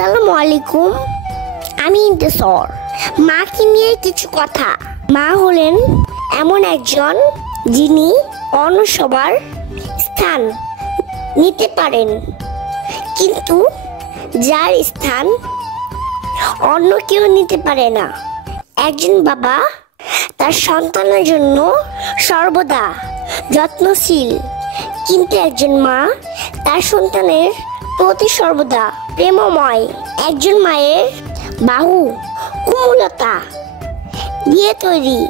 আসসালামু আলাইকুম। আমি ইন্তেসর। মাকে নিয়ে কিছু কথা। মা হলেন এমন একজন যিনি অন্য সবার স্থান নিতে পারেন, কিন্তু যার স্থান অন্য কেউ নিতে পারে না। একজন বাবা তার সন্তানের জন্য সর্বদা যত্নশীল, কিন্তু একজন মা তার সন্তানের প্রতি সর্বদা প্রেমময়। একজন মায়ের বাহু কোমলতা দিয়ে তৈরি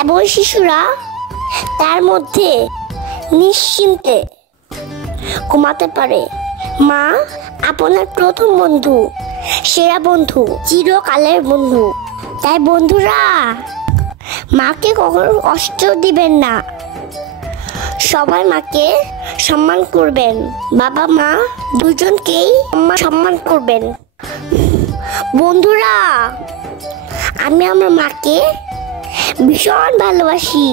এবং শিশুরা তার মধ্যে নিশ্চিন্তে ঘুমাতে পারে। মা আপনার প্রথম বন্ধু, সেরা বন্ধু, চিরকালের বন্ধু। তাই বন্ধুরা, মাকে কখনো কষ্ট দিবেন না। সবাই মাকে সম্মান করবেন। বাবা মা দুজনকেই সম্মান করবেন। বন্ধুরা, আমি আমার মাকে ভীষণ ভালোবাসি।